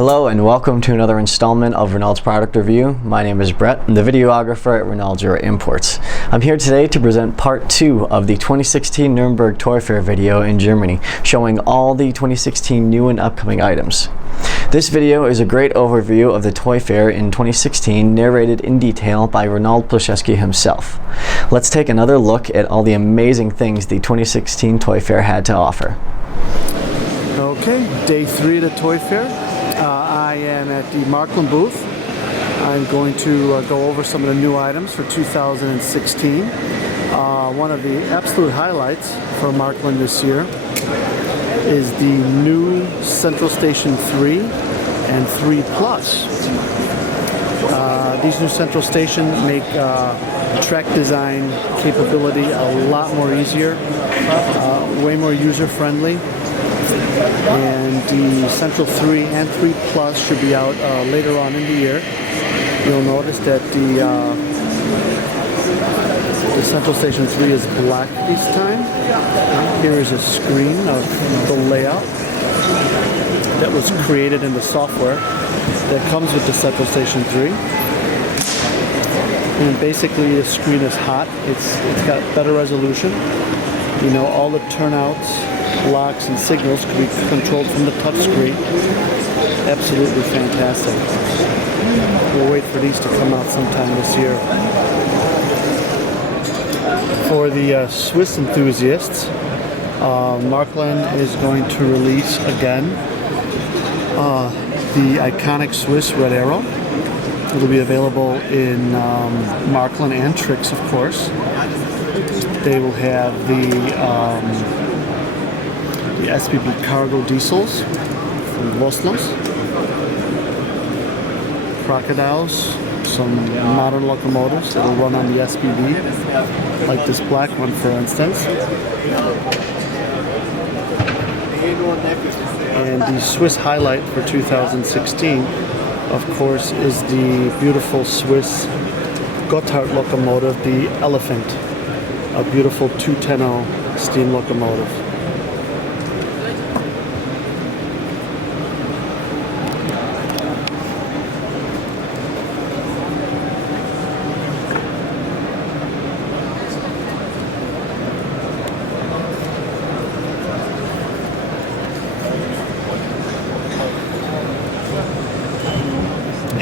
Hello and welcome to another installment of Renault's Product Review. My name is Brett, I'm the videographer at Renault Euro Imports. I'm here today to present part 2 of the 2016 Nuremberg Toy Fair video in Germany, showing all the 2016 new and upcoming items. This video is a great overview of the Toy Fair in 2016, narrated in detail by Ronald Plashewski himself. Let's take another look at all the amazing things the 2016 Toy Fair had to offer. Okay, day 3 of the Toy Fair. I am at the Marklin booth. I'm going to go over some of the new items for 2016. One of the absolute highlights for Marklin this year is the new Central Station 3 and 3 Plus. These new Central Stations make track design capability a lot more easier, way more user-friendly. And the Central 3 and 3 Plus should be out later on in the year. You'll notice that the Central Station 3 is black this time. Here is a screen of the layout that was created in the software that comes with the Central Station 3. And basically the screen is hot. It's got better resolution. You know, all the turnouts, locks and signals can be controlled from the touch screen. Absolutely fantastic. We'll wait for these to come out sometime this year. For the Swiss enthusiasts, Marklin is going to release again the iconic Swiss Red Arrow. It'll be available in Marklin and Trix, of course. They will have the SBB cargo diesels from Voslos, crocodiles, some modern locomotives that will run on the SBB, like this black one for instance. And the Swiss highlight for 2016, of course, is the beautiful Swiss Gotthard locomotive, the Elephant, a beautiful 210 steam locomotive.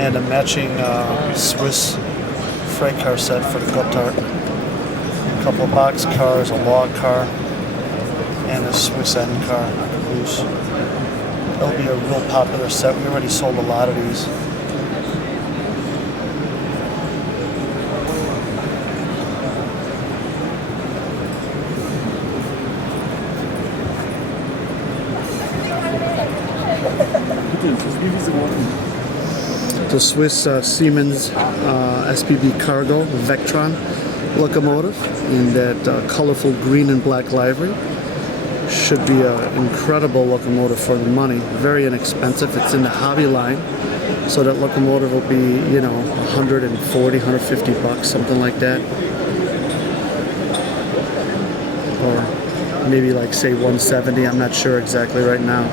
And a matching Swiss freight car set for the Gotthard. A couple of box cars, a log car, and a Swiss end car, a caboose. That'll be a real popular set. We already sold a lot of these. The Swiss Siemens SBB Cargo Vectron locomotive in that colorful green and black livery. Should be an incredible locomotive for the money. Very inexpensive. It's in the hobby line, so that locomotive will be, you know, 140, 150 bucks, something like that. Or maybe like say 170. I'm not sure exactly right now.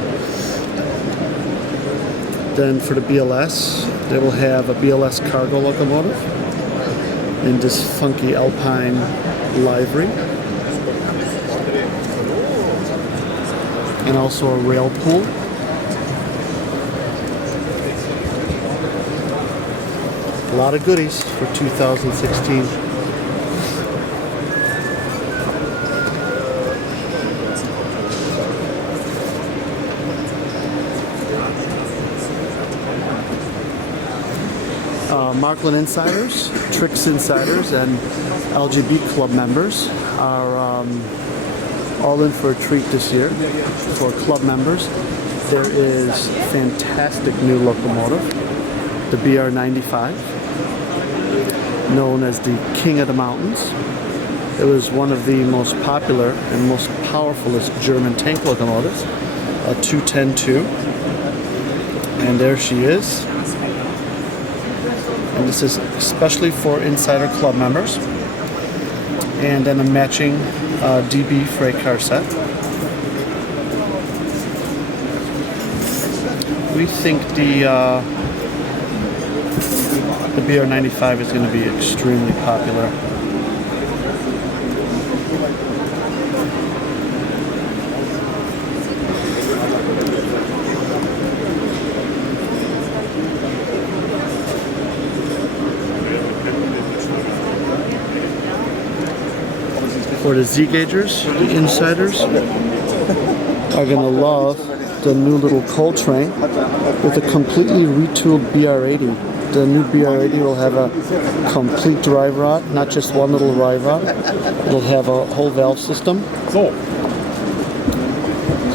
Then for the BLS, they will have a BLS cargo locomotive in this funky alpine livery. And also a rail pool. A lot of goodies for 2016. Marklin insiders, Trix insiders, and LGB club members are all in for a treat this year. For club members, there is fantastic new locomotive, the BR95, known as the King of the Mountains. It was one of the most popular and most powerfulest German tank locomotives, a 210-2. And there she is. And this is especially for insider club members. And then a matching DB freight car set. We think the BR95 is going to be extremely popular. For the Z-Gagers, the insiders are going to love the new little coal train with a completely retooled BR80. The new BR80 will have a complete drive rod, not just one little drive rod. It'll have a whole valve system. So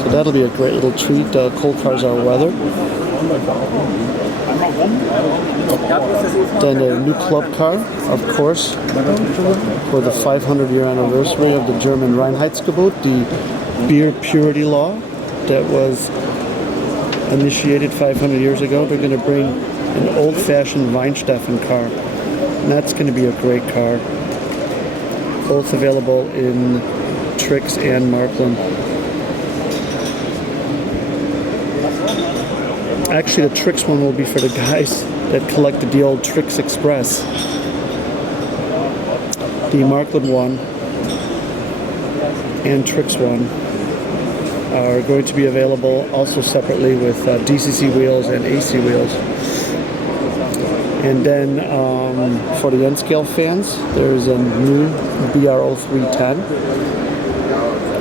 that'll be a great little treat. Coal cars are weathered. Then a new club car, of course, for the 500-year anniversary of the German Reinheitsgebot, the beer purity law that was initiated 500 years ago. They're going to bring an old-fashioned Weinsteffen car, and that's going to be a great car. Both available in Trix and Markland. Actually, the Trix one will be for the guys that collected the old Trix Express. The Markland one and Trix one are going to be available also separately with DCC wheels and AC wheels. And then for the N-Scale fans, there's a new BR0310,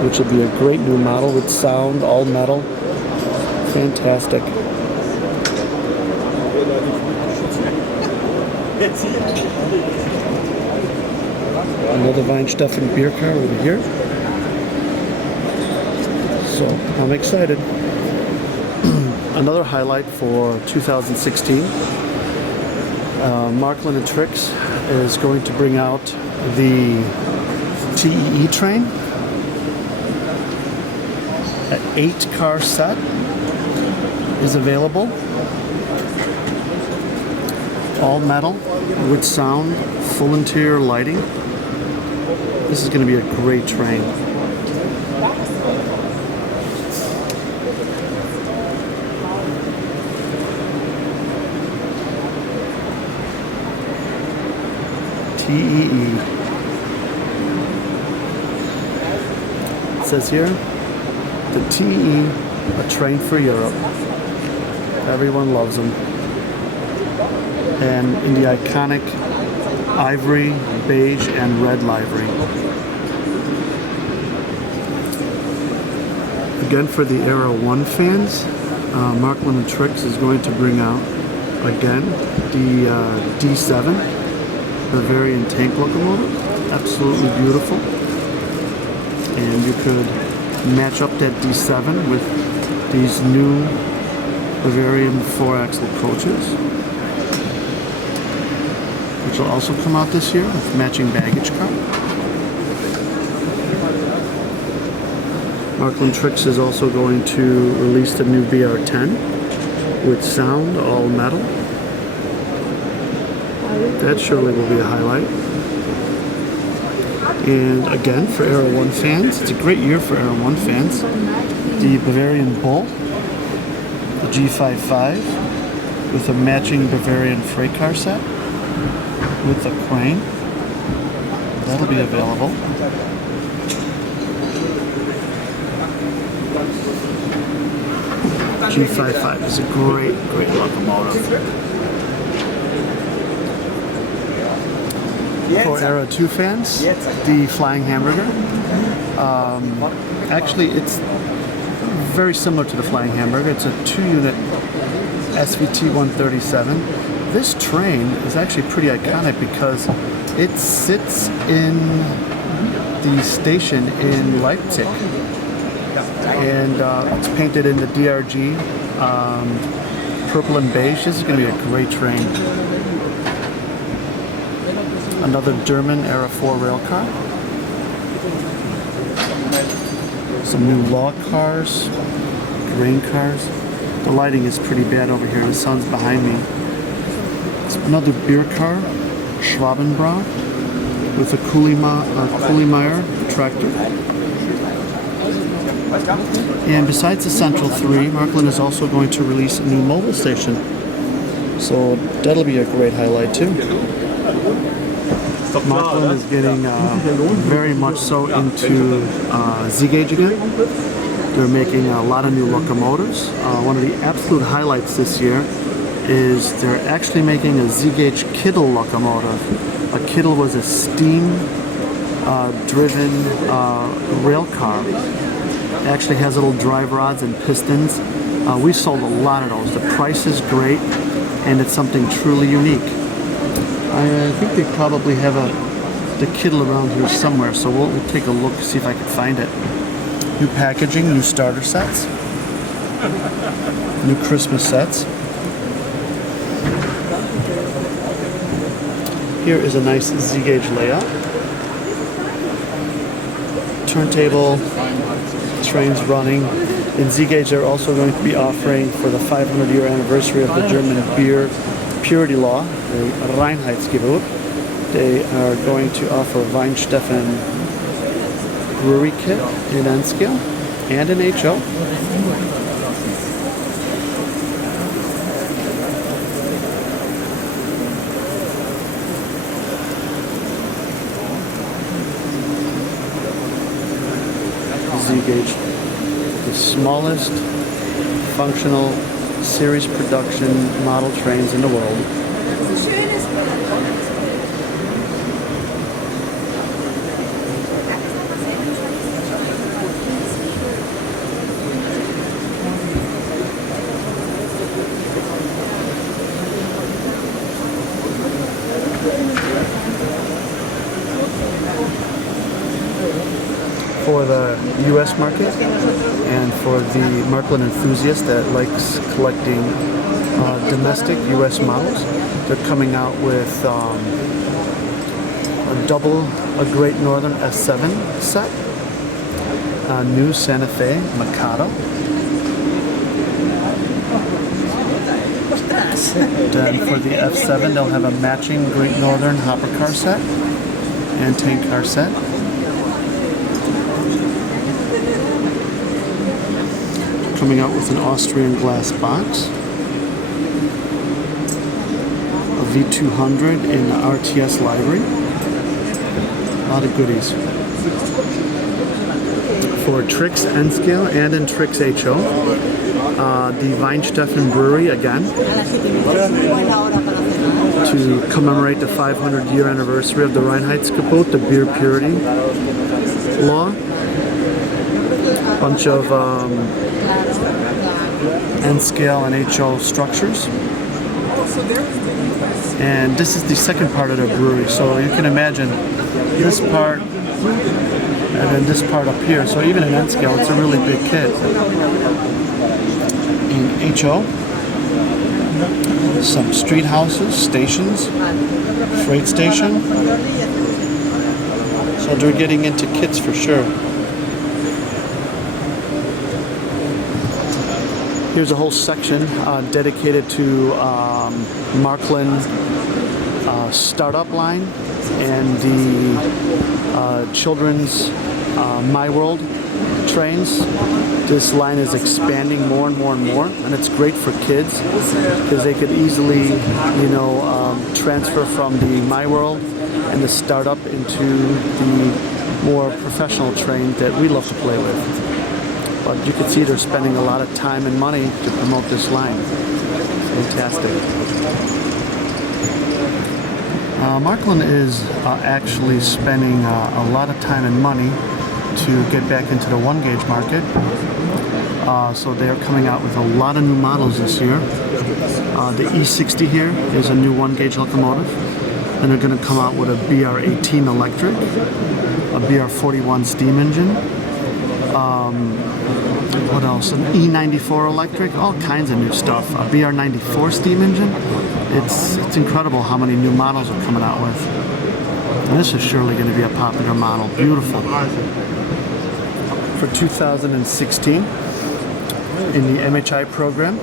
which will be a great new model with sound, all metal. Fantastic. Another Weinsteffen beer car over here. So I'm excited. Another highlight for 2016, Markland and Trix is going to bring out the TEE train. An 8-car set is available. All metal with sound, full interior lighting. This is going to be a great train. TEE. It says here, the TEE, a train for Europe. Everyone loves them. And in the iconic ivory, beige, and red livery. Again, for the Era 1 fans, Markland and Trix is going to bring out, again, the D7 Bavarian tank locomotive. Absolutely beautiful. And you could match up that D7 with these new Bavarian 4-axle coaches, which will also come out this year with matching baggage car. Markland Trix is also going to release the new BR10 with sound, all metal. That surely will be a highlight. And again, for Era 1 fans, it's a great year for Era 1 fans. The Bavarian Bull, the G55, with a matching Bavarian freight car set, with a crane. That'll be available. G55 is a great locomotive. For Era 2 fans, the Flying Hamburger. Actually, it's very similar to the Flying Hamburger. It's a 2-unit SVT 137. This train is actually pretty iconic because it sits in the station in Leipzig. And it's painted in the DRG purple and beige. This is going to be a great train. Another German Era 4 rail car. Some new log cars, grain cars. The lighting is pretty bad over here. The sun's behind me. It's another beer car, Schwabenbrau, with a Kuhlemeyer tractor. And besides the Central 3, Marklin is also going to release a new mobile station. So that'll be a great highlight too. Marklin is getting very much so into Z-gauge again. They're making a lot of new locomotives. One of the absolute highlights this year is they're actually making a Z-gauge Kittel locomotive. A Kittel was a steam-driven rail car. It actually has little drive rods and pistons. We sold a lot of those. The price is great, and it's something truly unique. I think they probably have the Kittel around here somewhere, so we'll take a look, see if I can find it. New packaging, new starter sets, new Christmas sets. Here is a nice Z-gauge layout. Turntable, trains running. In Z-gauge, they're also going to be offering for the 500-year anniversary of the German beer purity law, the Reinheitsgebot. They are going to offer Weinsteffen brewery kit in N scale and in HO. Z-gauge, the smallest functional series production model trains in the world. For the US market and for the Marklin enthusiast that likes collecting domestic US models, they're coming out with a Great Northern S7 set, a new Santa Fe Mikado. Then for the F7, they'll have a matching Great Northern hopper car set and tank car set. Coming out with an Austrian glass box, a V200 in the RTS library, a lot of goodies. For Trix N scale and in Trix HO, the Weinsteffen brewery again, to commemorate the 500-year anniversary of the Reinheitsgebot, the beer purity law. Bunch of N-scale and HO structures. And this is the second part of the brewery, so you can imagine this part and then this part up here. So even in N-scale, it's a really big kit. In HO, some street houses, stations, freight station. So they're getting into kits for sure. Here's a whole section dedicated to Marklin startup line and the children's My World trains. This line is expanding more and more and more, and it's great for kids because they could easily, transfer from the My World and the startup into the more professional train that we love to play with. But you can see they're spending a lot of time and money to promote this line. Fantastic. Marklin is actually spending a lot of time and money to get back into the one gauge market. So they're coming out with a lot of new models this year. The E60 here is a new one gauge locomotive. Then they're going to come out with a BR18 electric, a BR41 steam engine. What else? An E94 electric, all kinds of new stuff. A BR94 steam engine. It's incredible how many new models are coming out with. And this is surely going to be a popular model. Beautiful. For 2016, in the MHI program,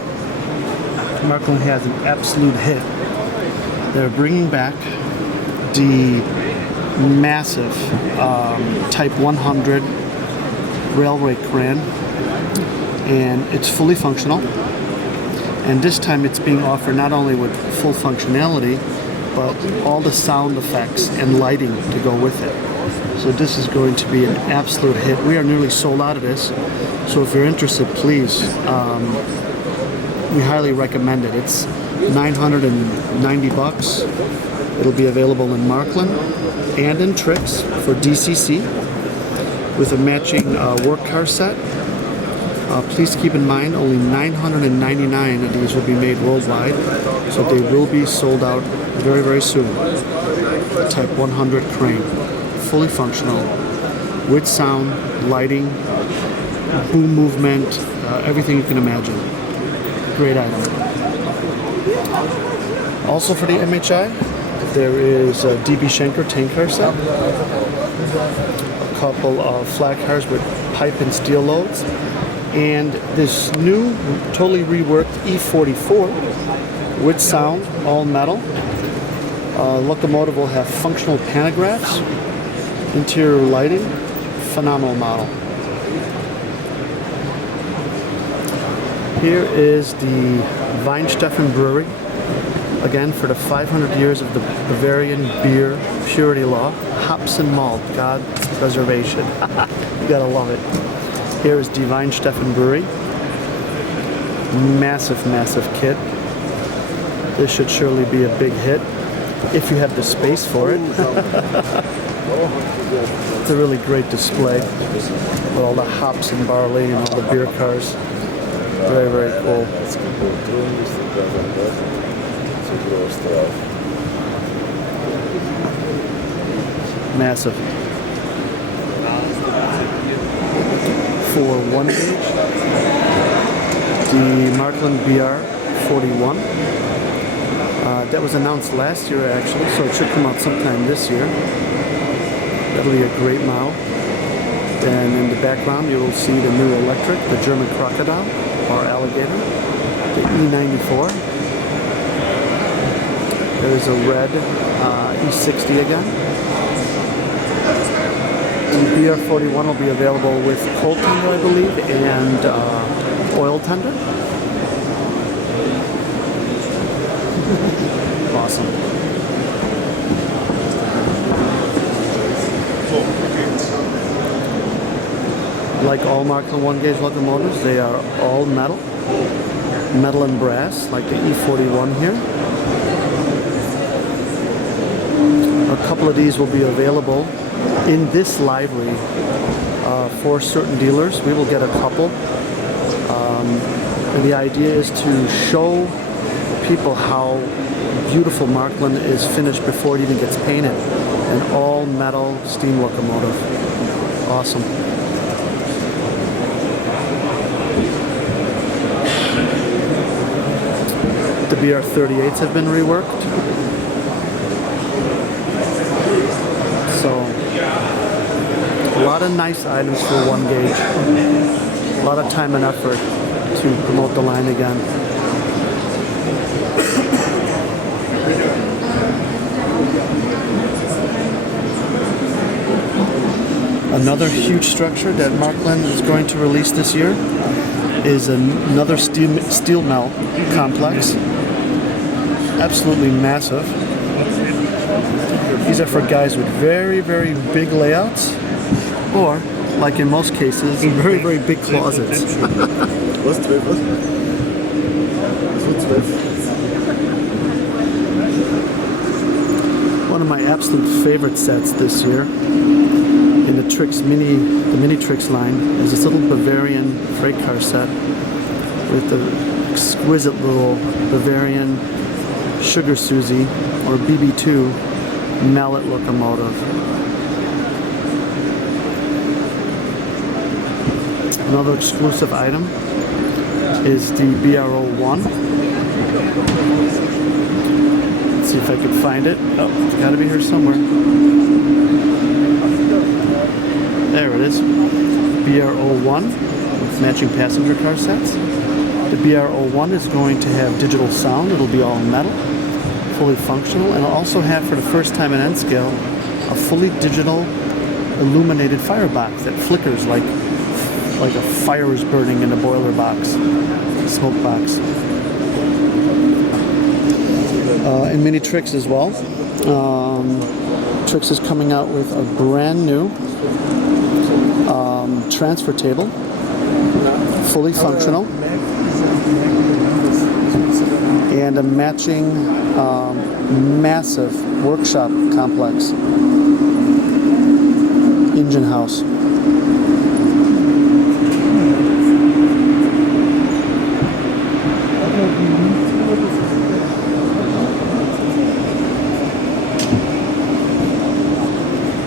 Marklin has an absolute hit. They're bringing back the massive Type 100 railway crane, and it's fully functional. And this time it's being offered not only with full functionality, but all the sound effects and lighting to go with it. So this is going to be an absolute hit. We are nearly sold out of this, so if you're interested, please, we highly recommend it. It's $990. It'll be available in Markland and in Trix for DCC with a matching work car set. Please keep in mind, only 999 of these will be made worldwide, so they will be sold out very, very soon. Type 100 crane, fully functional, with sound, lighting, boom movement, everything you can imagine. Great item. Also for the MHI, there is a DB Schenker tank car set, a couple of flat cars with pipe and steel loads, and this new, totally reworked E44 with sound, all metal. Locomotive will have functional pantographs, interior lighting, phenomenal model. Here is the Weinsteffen Brewery, again for the 500 years of the Bavarian beer purity law, hops and malt, God's preservation. You gotta love it. Here is the Weinsteffen Brewery. Massive, massive kit. This should surely be a big hit if you have the space for it. It's a really great display with all the hops and barley and all the beer cars. Very, very cool. Massive. For 1 gauge, the Markland BR41. That was announced last year actually, so it should come out sometime this year. That'll be a great model. Then in the background you will see the new electric, the German crocodile or alligator, the E94. There's a red E60 again. The BR41 will be available with cold tender, I believe, and oil tender. Awesome. Like all Markland 1 gauge locomotives, they are all metal. Metal and brass, like the E41 here. A couple of these will be available in this livery for certain dealers. We will get a couple. And the idea is to show people how beautiful Markland is finished before it even gets painted. An all metal steam locomotive. Awesome. The BR38s have been reworked. So, a lot of nice items for 1 gauge. A lot of time and effort to promote the line again. Another huge structure that Markland is going to release this year is another steel mill complex. Absolutely massive. These are for guys with very, very big layouts, or, like in most cases, very, very big closets. One of my absolute favorite sets this year in the mini Trix line is this little Bavarian freight car set with the exquisite little Bavarian Sugar Susie or BB2 mallet locomotive. Another exclusive item is the BR01. Let's see if I can find it. Oh, it's got to be here somewhere. There it is. BR01 with matching passenger car sets. The BR01 is going to have digital sound. It'll be all metal, fully functional, and it'll also have, for the first time in N-scale, a fully digital illuminated firebox that flickers like like a fire is burning in the boiler box, smoke box. And Mini Tricks as well. Tricks is coming out with a brand new transfer table, fully functional, and a matching massive workshop complex, engine house.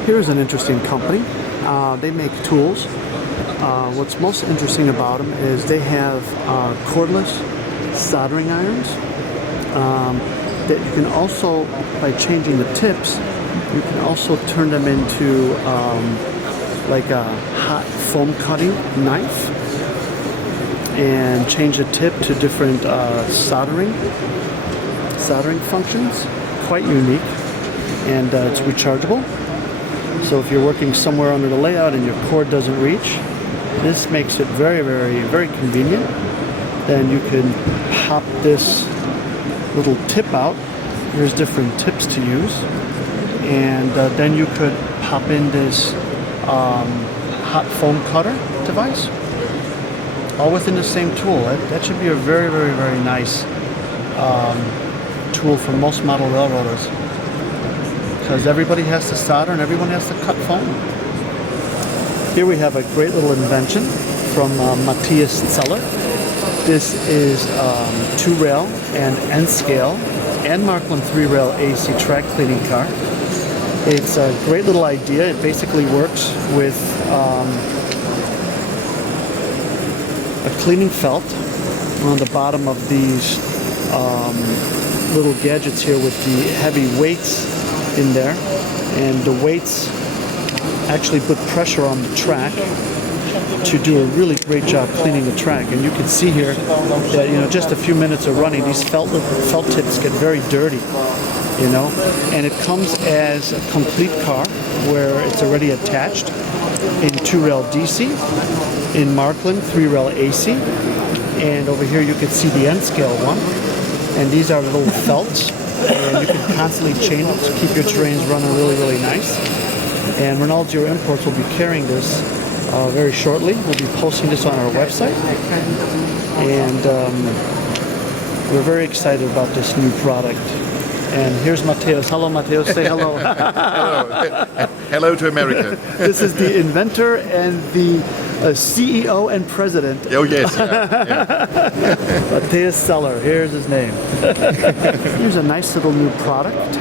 Here's an interesting company. They make tools. What's most interesting about them is they have cordless soldering irons that you can also, by changing the tips, you can also turn them into like a hot foam cutting knife and change the tip to different soldering functions. Quite unique, and it's rechargeable. So if you're working somewhere under the layout and your cord doesn't reach, this makes it very, very, very convenient. Then you can pop this little tip out. Here's different tips to use. And then you could pop in this hot foam cutter device, all within the same tool. That should be a very, very, very nice tool for most model railroaders, because everybody has to solder and everyone has to cut foam. Here we have a great little invention from Matthias Zeller. This is 2-rail and N-scale and Markland 3-rail AC track cleaning car. It's a great little idea. It basically works with a cleaning felt on the bottom of these little gadgets here with the heavy weights in there, and the weights actually put pressure on the track to do a really great job cleaning the track. And you can see here that, you know, just a few minutes of running, these felt tips get very dirty, you know. And it comes as a complete car where it's already attached in 2-rail DC, in Markland 3-rail AC, and over here you can see the N-scale one. And these are little felts, and you can constantly change them to keep your trains running really, really nice. And Reynolds Your Imports will be carrying this very shortly. We'll be posting this on our website, and we're very excited about this new product. And here's Mateus. Hello, Mateus. Say hello. Hello. Hello to America. This is the inventor and the CEO and president. Oh yes. Yeah. Matthias Zeller. Here's his name. Here's a nice little new product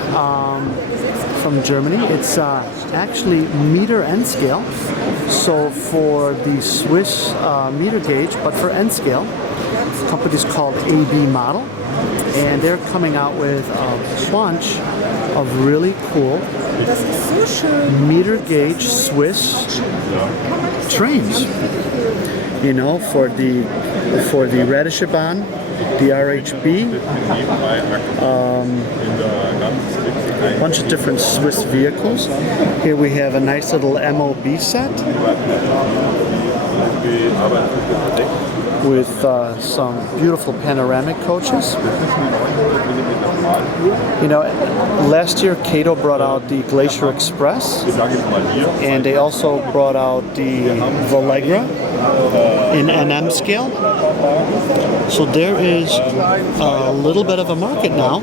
from Germany. It's actually meter N scale. So for the Swiss meter gauge, but for N scale, the company's called AB Model, and they're coming out with a bunch of really cool meter gauge Swiss trains. You know, for the Radische-Bahn, the RHB, a bunch of different Swiss vehicles. Here we have a nice little MOB set with some beautiful panoramic coaches. You know, last year Cato brought out the Glacier Express, and they also brought out the Vollegra in NM scale. So there is a little bit of a market now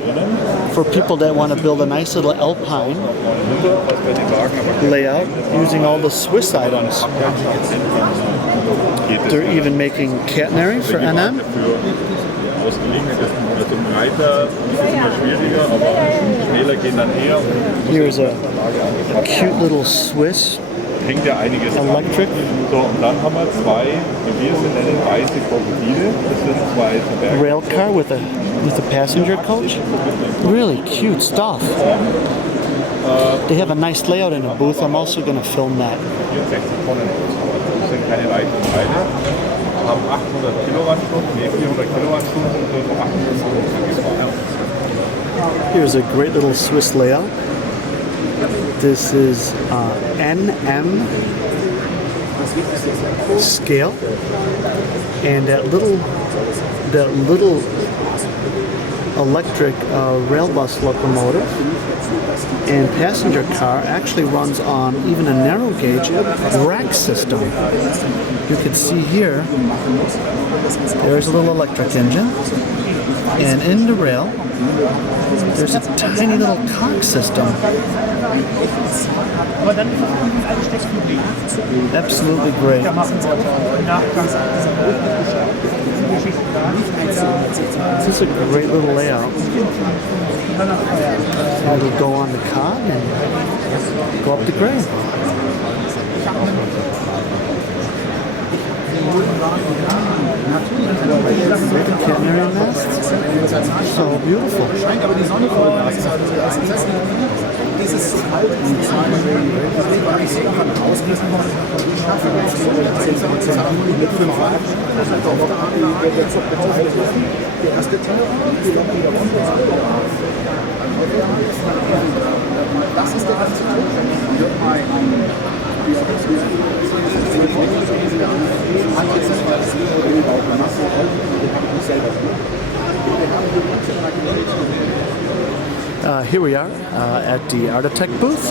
for people that want to build a nice little Alpine layout using all the Swiss items. They're even making catenary for NM. Here's a cute little Swiss electric rail car with a passenger coach. Really cute stuff. They have a nice layout in the booth. I'm also going to film that. Here's a great little Swiss layout. This is NM scale, and that little electric rail bus locomotive and passenger car actually runs on even a narrow gauge rack system. You can see here, there's a little electric engine, and in the rail, there's a tiny little cog system. Absolutely great. This is a great little layout. I will go on the cog and go up the grade. Canary nest. So beautiful. Here we are at the Artitech booth.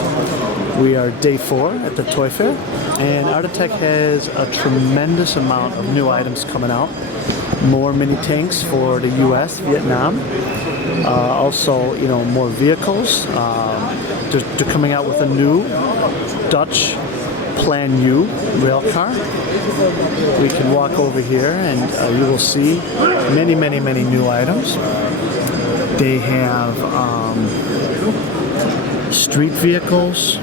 We are day 4 at the Toy Fair, and Artitech has a tremendous amount of new items coming out. More mini tanks for the U.S., Vietnam. Also, more vehicles. They're coming out with a new Dutch Plan U rail car. We can walk over here and you will see many new items. They have street vehicles,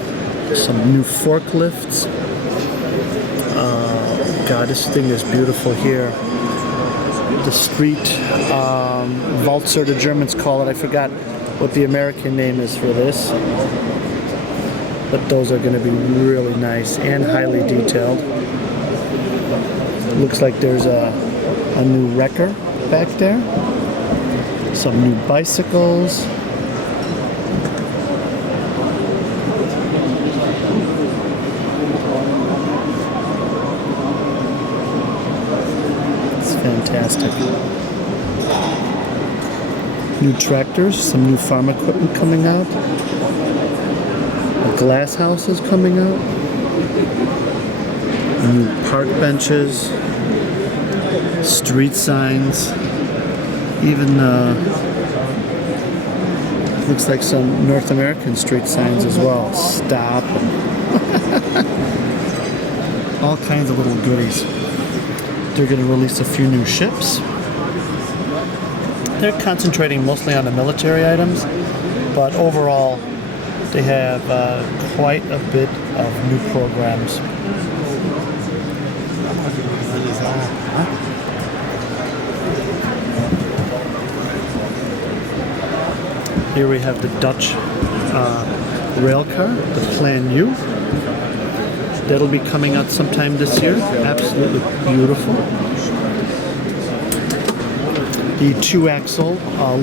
some new forklifts. God, this thing is beautiful here. The street Walzer, the Germans call it. I forgot what the American name is for this. But those are going to be really nice and highly detailed. Looks like there's a new wrecker back there. Some new bicycles. It's fantastic. New tractors, some new farm equipment coming out. Glass houses coming out. New park benches. Street signs. Even looks like some North American street signs as well. Stop. All kinds of little goodies. They're going to release a few new ships. They're concentrating mostly on the military items, but overall they have quite a bit of new programs. Here we have the Dutch rail car, the Plan U. That'll be coming out sometime this year. Absolutely beautiful. The 2-axle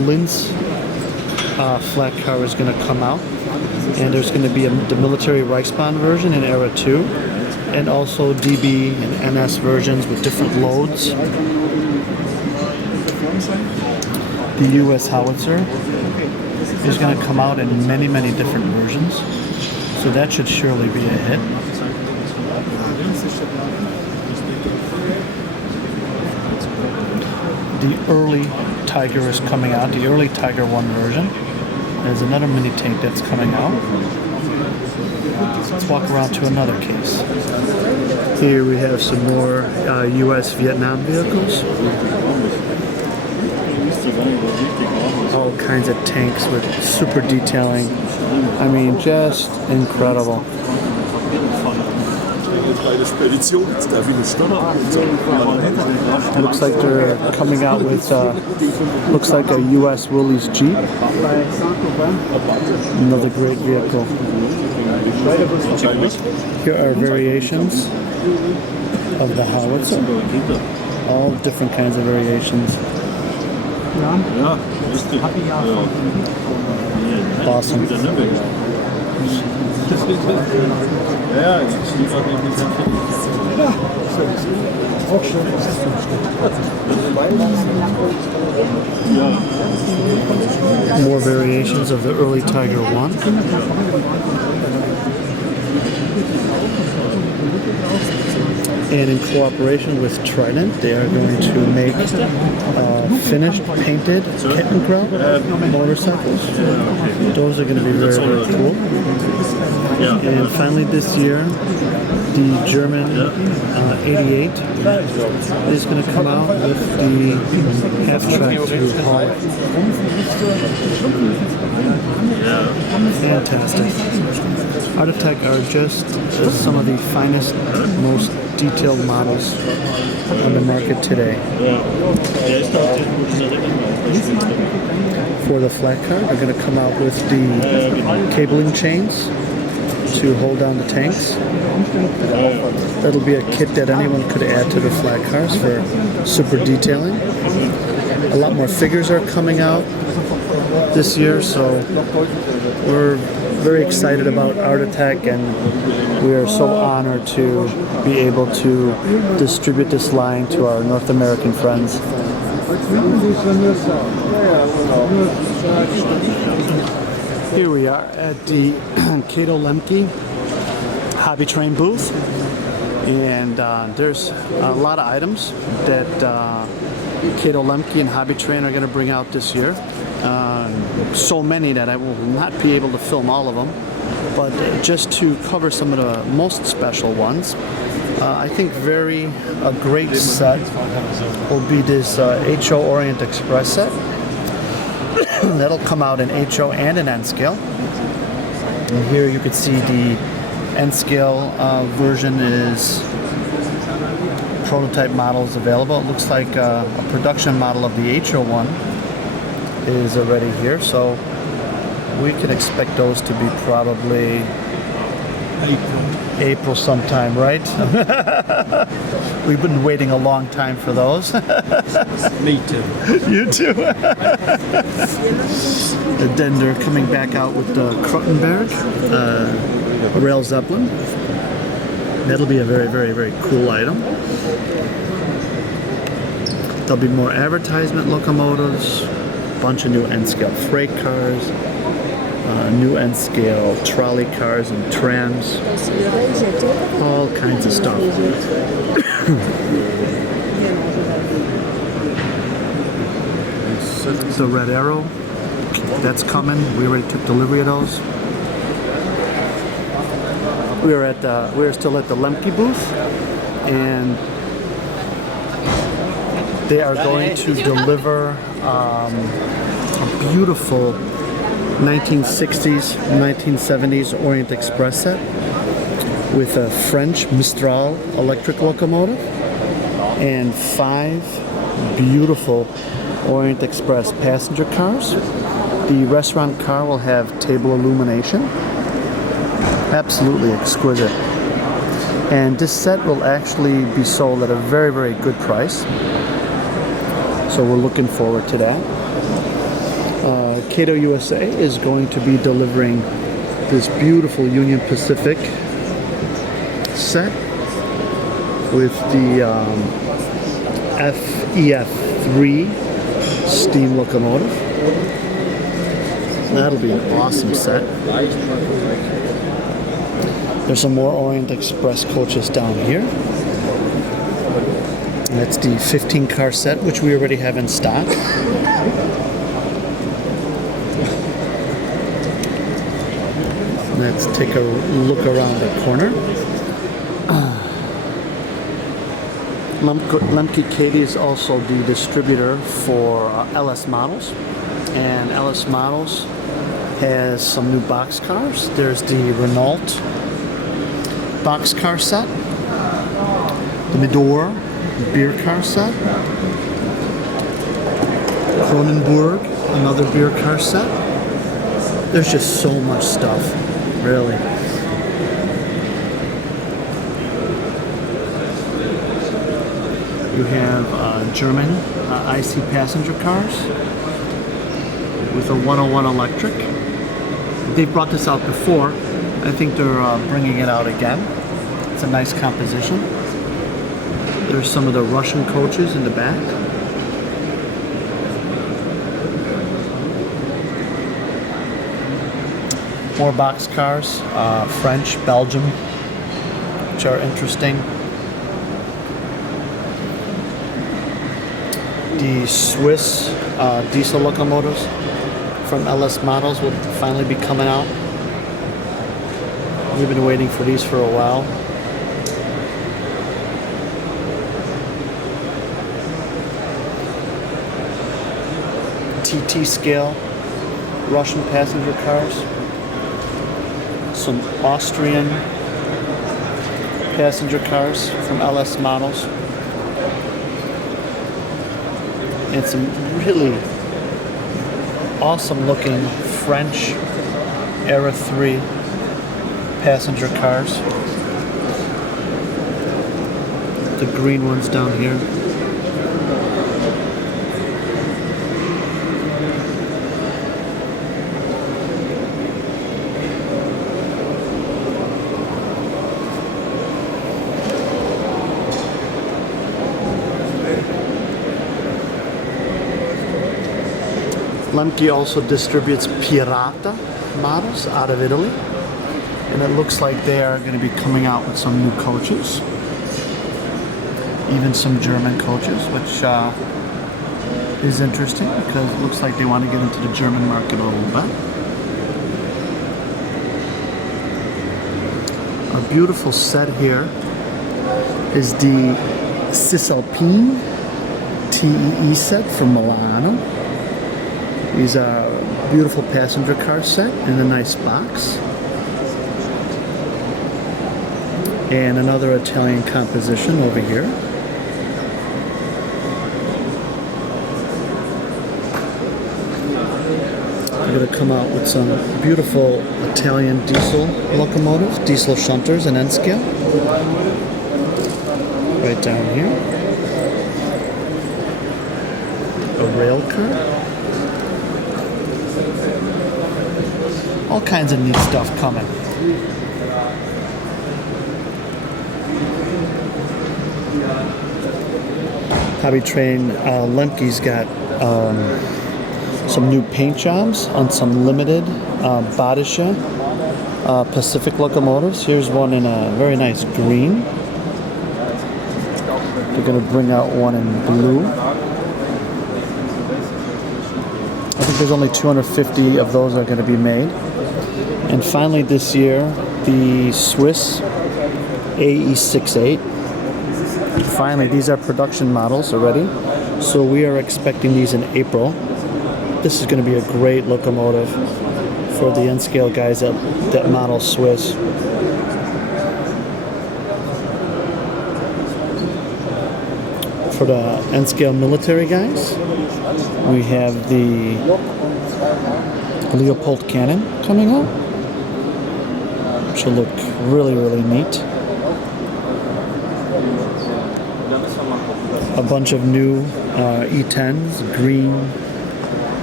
Linz flat car is going to come out. And there's going to be the military Reichsbahn version in Era 2. And also DB and NS versions with different loads. The US howitzer is going to come out in many different versions, so that should surely be a hit. The early Tiger is coming out, the early Tiger 1 version. There's another mini tank that's coming out. Let's walk around to another case. Here we have some more US Vietnam vehicles. All kinds of tanks with super detailing. I mean, just incredible. It looks like they're coming out with, looks like a US Willys Jeep. Another great vehicle. Here are variations of the howitzer. All different kinds of variations. Awesome. More variations of the early Tiger 1. And in cooperation with Trident, they are going to make finished, painted kitten ground motorcycles. Those are going to be very, very cool. And finally this year, the German 88 is going to come out with the half-track to Holland. Fantastic. Artitech are just some of the finest, most detailed models on the market today. For the flat car, they're going to come out with the cabling chains to hold down the tanks. That'll be a kit that anyone could add to the flat cars for super detailing. A lot more figures are coming out this year, so we're very excited about Artitech, and we are so honored to be able to distribute this line to our North American friends. Here we are at the Kato Lemke Hobby Train booth, and there's a lot of items that Kato Lemke and Hobby Train are going to bring out this year. So many that I will not be able to film all of them, but just to cover some of the most special ones, I think a great set will be this HO Orient Express set. That'll come out in HO and in N scale. And here you can see the N scale version is prototype models available. It looks like a production model of the HO one is already here, so we can expect those to be probably April sometime, right? We've been waiting a long time for those. Me too. You too. And then they're coming back out with the Krutenberg Rail Zeppelin. That'll be a very, very, very cool item. There'll be more advertisement locomotives, a bunch of new N-scale freight cars, new N-scale trolley cars and trams, all kinds of stuff. The Red Arrow, that's coming. We already took delivery of those. We're still at the Lemke booth, and they are going to deliver a beautiful 1960s, 1970s Orient Express set with a French Mistral electric locomotive and 5 beautiful Orient Express passenger cars. The restaurant car will have table illumination. Absolutely exquisite. And this set will actually be sold at a very, very good price. So we're looking forward to that. Kato USA is going to be delivering this beautiful Union Pacific set with the FEF3 steam locomotive. That'll be an awesome set. There's some more Orient Express coaches down here. That's the 15 car set, which we already have in stock. Let's take a look around the corner. Lemke Katie is also the distributor for LS Models, and LS Models has some new boxcars. There's the Renault boxcar set, the Midor beer car set, Kronenburg, another beer car set. There's just so much stuff, really. You have German IC passenger cars with a 101 electric. They've brought this out before. I think they're bringing it out again. It's a nice composition. There's some of the Russian coaches in the back. More boxcars, French, Belgium, which are interesting. The Swiss diesel locomotives from LS models will finally be coming out. We've been waiting for these for a while. TT scale Russian passenger cars. Some Austrian passenger cars from LS models. And some really awesome looking French Era 3 passenger cars. The green ones down here. Lemke also distributes Pirata models out of Italy, and it looks like they are going to be coming out with some new coaches, even some German coaches, which is interesting because it looks like they want to get into the German market a little bit. A beautiful set here is the Cisalpine TEE set from Milano. These are a beautiful passenger car set in a nice box. And another Italian composition over here. We're going to come out with some beautiful Italian diesel locomotives, diesel shunters and end scale. Right down here. A rail car. All kinds of neat stuff coming. Hobby Train Lemke's got some new paint jobs on some limited Badische Pacific locomotives. Here's one in a very nice green. They're going to bring out one in blue. I think there's only 250 of those are going to be made. And finally this year, the Swiss AE68. Finally, these are production models already. So we are expecting these in April. This is going to be a great locomotive for the N-scale guys that model Swiss. For the N-scale military guys, we have the Leopold cannon coming out, which will look really, really neat. A bunch of new E10s, green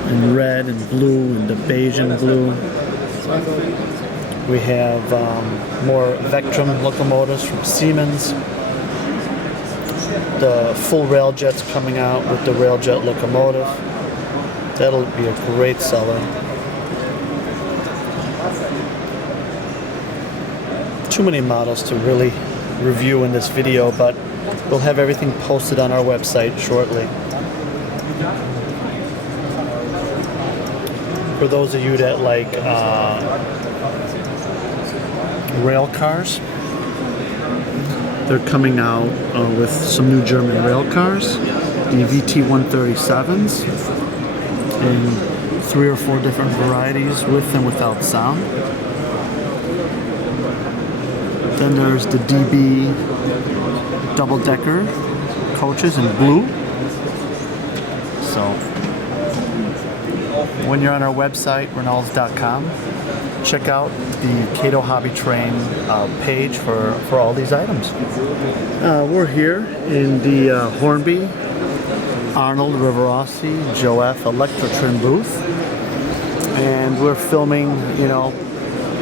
and red and blue and the beige and blue. We have more Vectrum locomotives from Siemens. The full railjet's coming out with the railjet locomotive. That'll be a great seller. Too many models to really review in this video, but we'll have everything posted on our website shortly. For those of you that like rail cars, they're coming out with some new German rail cars, the VT137s, in 3 or 4 different varieties with and without sound. Then there's the DB double-decker coaches in blue. So when you're on our website, Reynolds.com, check out the Cato Hobby Train page for all these items. We're here in the Hornby Arnold Rivarossi Joe F. Electrotrim booth, and we're filming,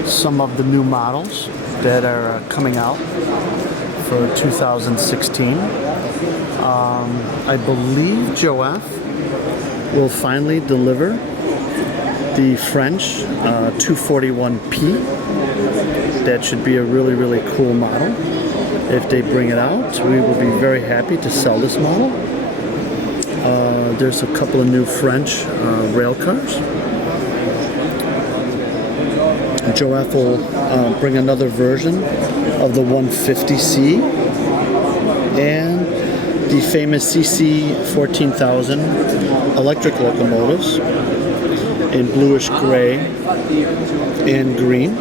some of the new models that are coming out for 2016. I believe Joaf will finally deliver the French 241P. That should be a really cool model. If they bring it out, we will be very happy to sell this model. There's a couple of new French rail cars. Joaf will bring another version of the 150C and the famous CC 14,000 electric locomotives in bluish gray and green.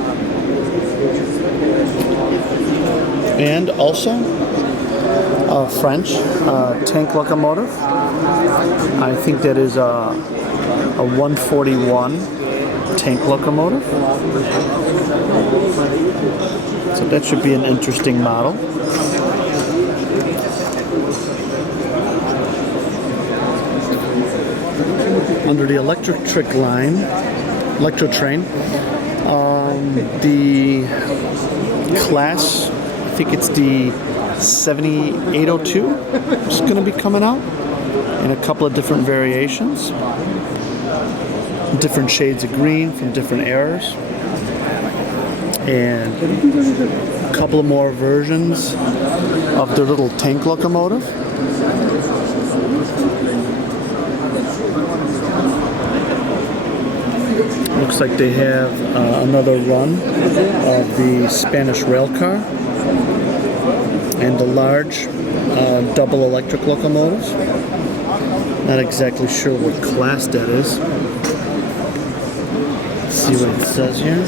And also a French tank locomotive. I think that is a 141 tank locomotive. So that should be an interesting model. Under the electric train, the class, I think it's the 7802, is going to be coming out in a couple of different variations. Different shades of green from different eras. And a couple of more versions of their little tank locomotive. Looks like they have another run of the Spanish rail car and the large double electric locomotives. Not exactly sure what class that is. Let's see what it says here.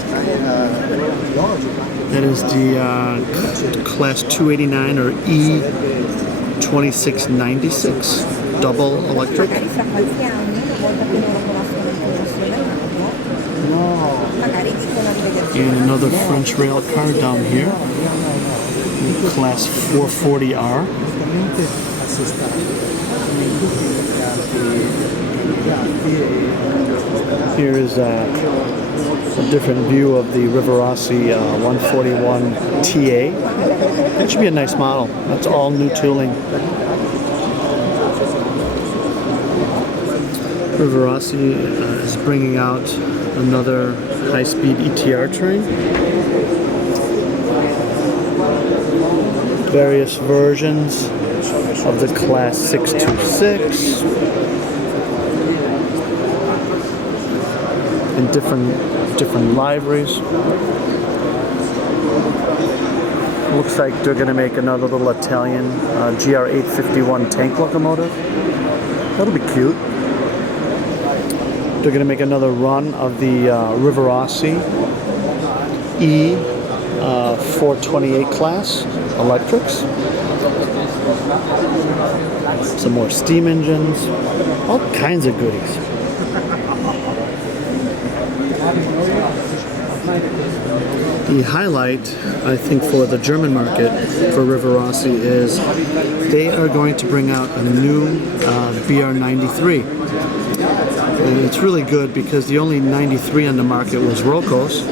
That is the class 289 or E2696 double electric. And another French rail car down here, class 440R. Here is a different view of the Rivarossi 141 TA. That should be a nice model. That's all new tooling. Rivarossi is bringing out another high-speed ETR train. Various versions of the class 626 in different liveries. Looks like they're going to make another little Italian GR851 tank locomotive. That'll be cute. They're going to make another run of the Rivarossi E428 class electrics. Some more steam engines, all kinds of goodies. The highlight, I think, for the German market for Rivarossi is they are going to bring out a new BR93. And it's really good because the only 93 on the market was Rocco's,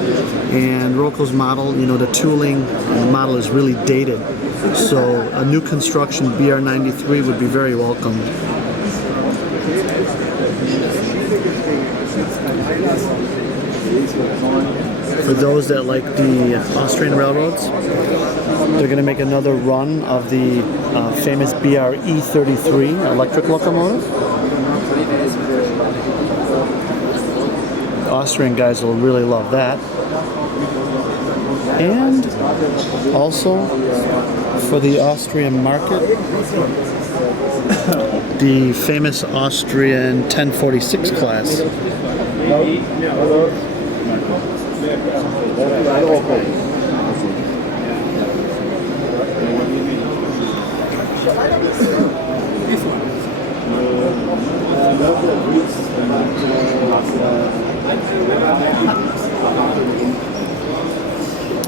and Rocco's model, you know, the tooling model is really dated. So a new construction BR93 would be very welcome. For those that like the Austrian railroads, they're going to make another run of the famous BRE33 electric locomotive. The Austrian guys will really love that. And also for the Austrian market, the famous Austrian 1046 class.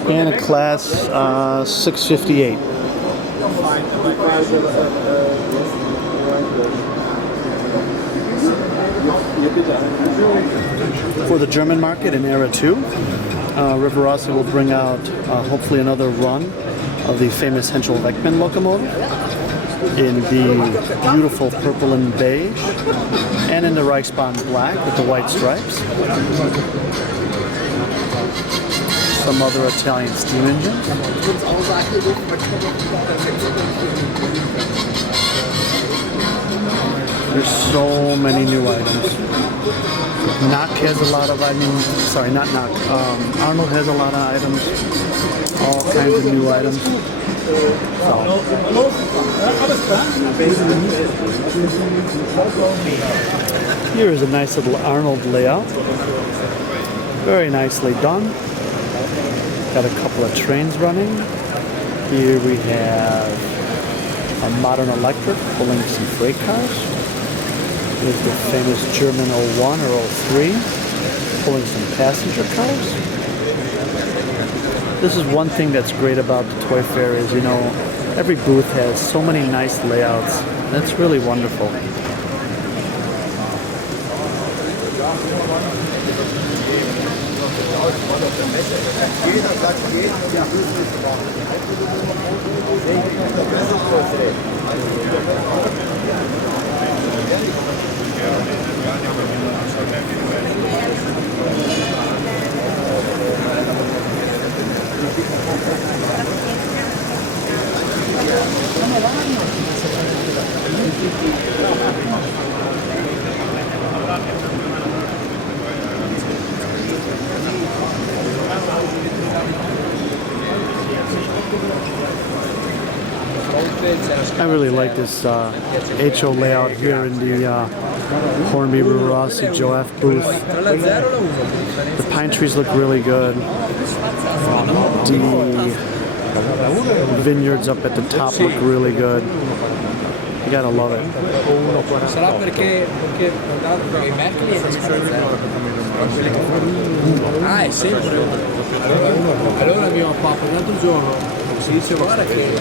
And a class 658. For the German market in Era 2, Rivarossi will bring out hopefully another run of the famous Henschel-Weckmann locomotive in the beautiful purple and beige, and in the Reichsbahn black with the white stripes. Some other Italian steam engines. There's so many new items. Knock has a lot of, Arnold has a lot of items. All kinds of new items. Here is a nice little Arnold layout. Very nicely done. Got a couple of trains running. Here we have a modern electric pulling some freight cars. Here's the famous German 01 or 03 pulling some passenger cars. This is one thing that's great about the Toy Fair is, you know, every booth has so many nice layouts. That's really wonderful. I really like this HO layout here in the Hornby Rossi Joe F booth. The pine trees look really good. The vineyards up at the top look really good. You gotta love it. Sì, se guarda che c'è il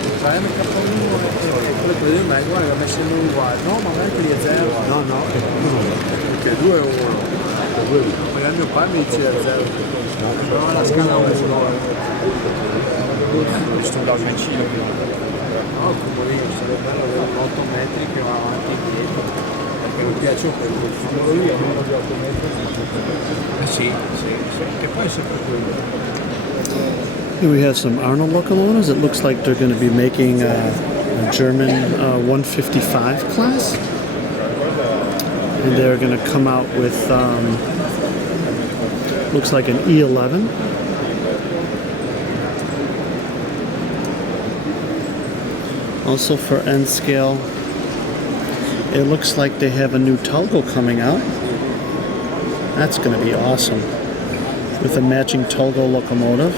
cappellino quello che vedevo, ma guarda che ha messo il uguale. No, ma anche lì è 0. No, no, perché 2 è 1. Perché il mio padre mi dice 0. Però la scala 1. Questo è un vicino. No, come lì, sarebbe bello avere 8 metri che va avanti e indietro. Perché mi piace un po' il lì, non ho 8 metri. Sì, che poi è sempre quello. Here we have some Arnold locomotives. It looks like they're going to be making a German 155 class. And they're going to come out with, looks like an E11. Also for N scale, it looks like they have a new Talgo coming out. That's going to be awesome. With a matching Talgo locomotive.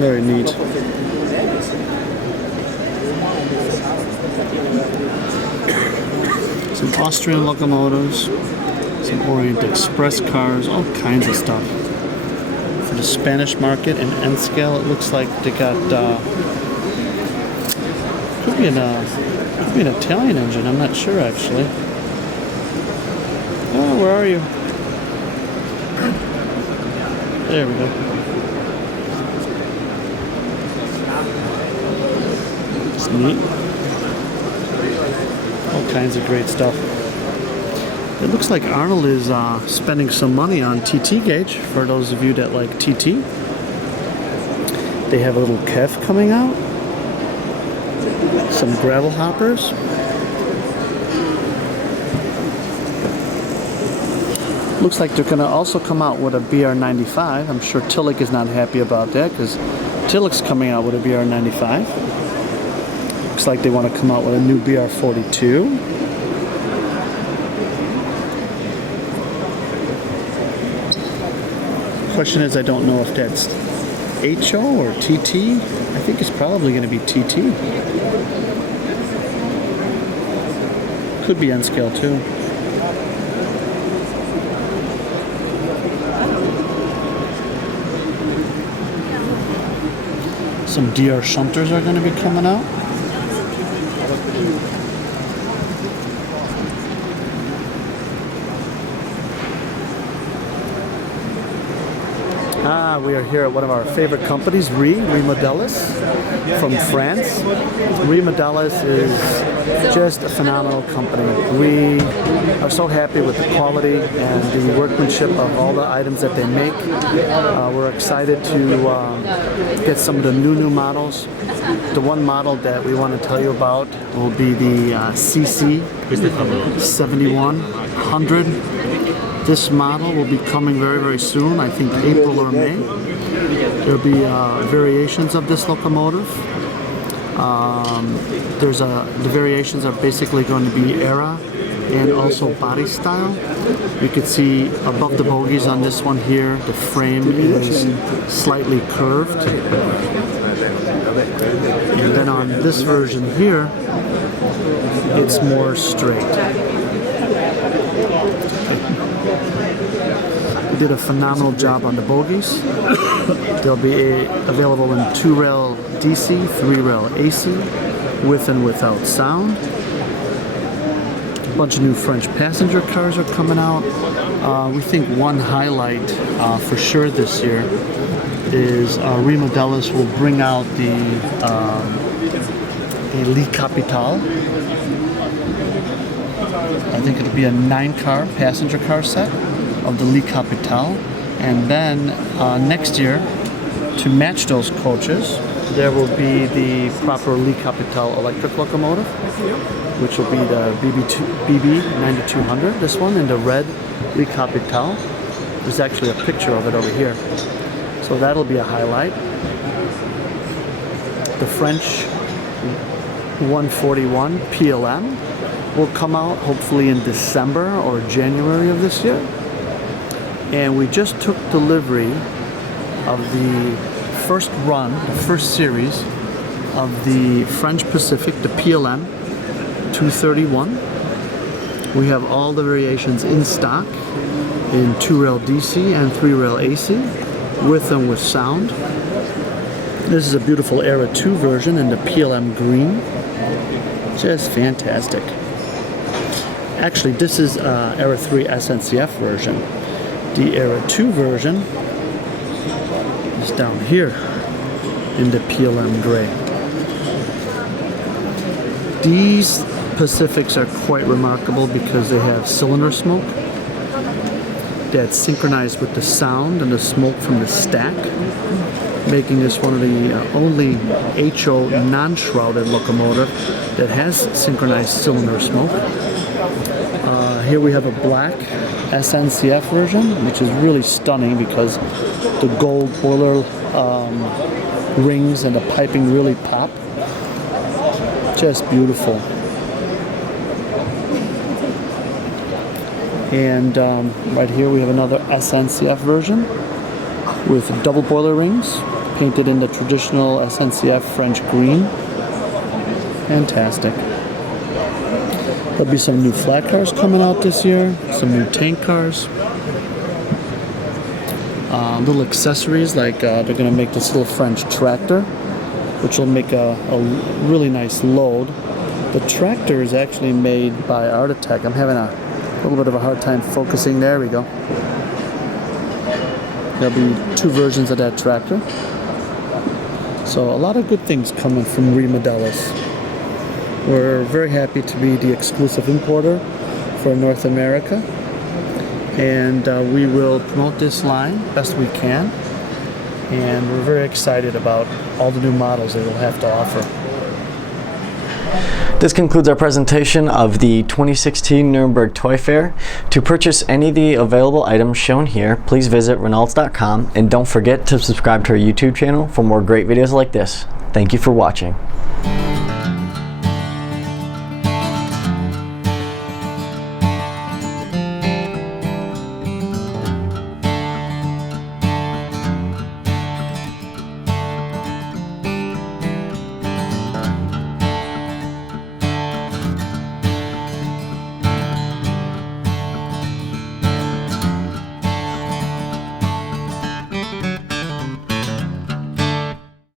Very neat. Some Austrian locomotives, some Orient Express cars, all kinds of stuff. For the Spanish market and N scale, it looks like they got could be an Italian engine. I'm not sure actually. Oh, where are you? There we go. Neat. All kinds of great stuff. It looks like Arnold is spending some money on TT gauge for those of you that like TT. They have a little Kev coming out. Some gravel hoppers. Looks like they're going to also come out with a BR95. I'm sure Tillich is not happy about that because Tillich's coming out with a BR95. Looks like they want to come out with a new BR42. Question is, I don't know if that's HO or TT. I think it's probably going to be TT. Could be N scale too. Some DR shunters are going to be coming out. We are here at one of our favorite companies, Remodelis, from France. Remodelis is just a phenomenal company. We are so happy with the quality and the workmanship of all the items that they make. We're excited to get some of the new models. The one model that we want to tell you about will be the CC 7100. This model will be coming very, very soon, I think April or May. There will be variations of this locomotive. The variations are basically going to be era and also body style. You can see above the bogies on this one here, the frame is slightly curved. And then on this version here, it's more straight. We did a phenomenal job on the bogies. They'll be available in 2-rail DC, 3-rail AC, with and without sound. A bunch of new French passenger cars are coming out. We think one highlight for sure this year is Remodelis will bring out the Le Capital. I think it'll be a 9-car passenger car set of the Le Capital, and then next year, to match those coaches, there will be the proper Le Capital electric locomotive, which will be the BB 9200. This one in the red Le Capital. There's actually a picture of it over here, so that'll be a highlight. The French 141 PLM will come out hopefully in December or January of this year. And we just took delivery of the first run, the first series of the French Pacific, the PLM 231. We have all the variations in stock in 2-rail DC and 3-rail AC, with and with sound. This is a beautiful Era 2 version in the PLM green. Just fantastic. Actually, this is Era 3 SNCF version. The Era 2 version is down here in the PLM gray. These Pacifics are quite remarkable because they have cylinder smoke that's synchronized with the sound and the smoke from the stack, making this one of the only HO non-shrouded locomotive that has synchronized cylinder smoke. Here we have a black SNCF version, which is really stunning because the gold boiler rings and the piping really pop. Just beautiful. And right here we have another SNCF version with double boiler rings, painted in the traditional SNCF French green. Fantastic. There'll be some new flat cars coming out this year, some new tank cars. Little accessories like they're going to make this little French tractor, which will make a really nice load. The tractor is actually made by Artitech. I'm having a little bit of a hard time focusing. There we go. There'll be 2 versions of that tractor. So a lot of good things coming from Remodelis. We're very happy to be the exclusive importer for North America, and we will promote this line best we can, and we're very excited about all the new models they will have to offer. This concludes our presentation of the 2016 Nuremberg Toy Fair. To purchase any of the available items shown here, please visit Reynolds.com, and don't forget to subscribe to our YouTube channel for more great videos like this. Thank you for watching.